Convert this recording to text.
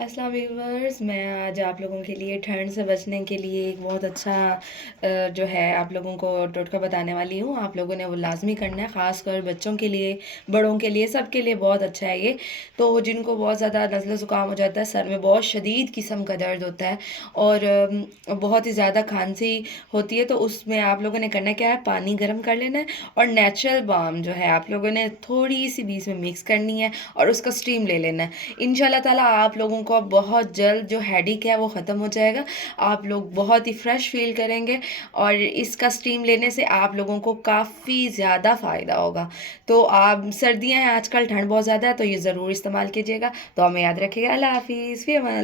अस्सलाम वालेकुम व्यूअर्स, मैं आज आप लोगों के लिए ठंड से बचने के लिए एक बहुत अच्छा जो है आप लोगों को टोटका बताने वाली हूँ। आप लोगों ने वो लाज़मी करना है, ख़ासकर बच्चों के लिए, बड़ों के लिए, सबके लिए बहुत अच्छा है ये। तो जिनको बहुत ज़्यादा नज़ला ज़ुकाम हो जाता है, सर में बहुत शदीद किस्म का दर्द होता है और बहुत ही ज़्यादा खांसी होती है, तो उसमें आप लोगों ने करना क्या है, पानी गर्म कर लेना है और नेचुरल बाम जो है आप लोगों ने थोड़ी सी बीच में मिक्स करनी है और उसका स्टीम ले लेना है। इंशाल्लाह ताला आप लोगों को अब बहुत जल्द जो हेडेक है वो ख़त्म हो जाएगा। आप लोग बहुत ही फ्रेश फील करेंगे और इसका स्टीम लेने से आप लोगों को काफ़ी ज़्यादा फ़ायदा होगा। तो आप सर्दियां हैं आजकल, ठंड बहुत ज़्यादा है, तो ये ज़रूर इस्तेमाल कीजिएगा। तो हमें याद रखिएगा। अल्लाह हाफिज़, फ़ी अमान।